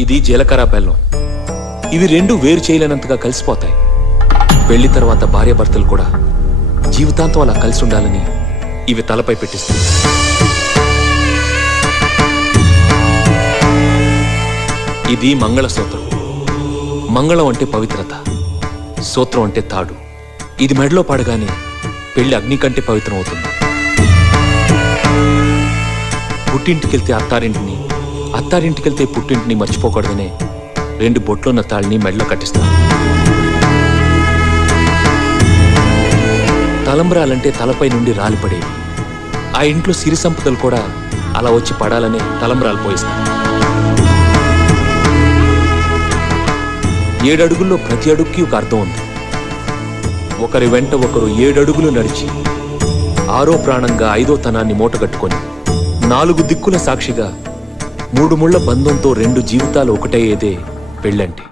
ఇది జీలకర్ర బెల్లం. ఇవి రెండు వేరు చేయలేనంతగా కలిసిపోతాయి. పెళ్లి తర్వాత భార్యాభర్తలు కూడా జీవితాంతం అలా కలిసి ఉండాలని ఇవి తలపై పెట్టిస్తుంది. ఇది మంగళసూత్రం. మంగళం అంటే పవిత్రత, సూత్రం అంటే తాడు. ఇది మెడలో పడగానే పెళ్లి అగ్ని కంటే పవిత్రం అవుతుంది. పుట్టింటికెళ్తే అత్తారింటిని, అత్తారింటికెళ్తే పుట్టింటిని మర్చిపోకూడదనే 2 బొట్లున్న తాళ్ళని మెడలో కట్టిస్తారు. తలంబ్రాలంటే తలపై నుండి రాలిపడేవి. ఆ ఇంట్లో సిరి సంపదలు కూడా అలా వచ్చి పడాలనే తలంబ్రాలు పోయిస్తారు. 7 అడుగుల్లో ప్రతి అడుగుకి ఒక అర్థం ఉంది. ఒకరి వెంట ఒకరు 7 అడుగులు నడిచి 6వ ప్రాణంగా 5వ తనాన్ని మూటగట్టుకొని 4 దిక్కుల సాక్షిగా 3 ముళ్ల బంధంతో 2 జీవితాలు ఒకటయ్యేదే పెళ్ళంటే.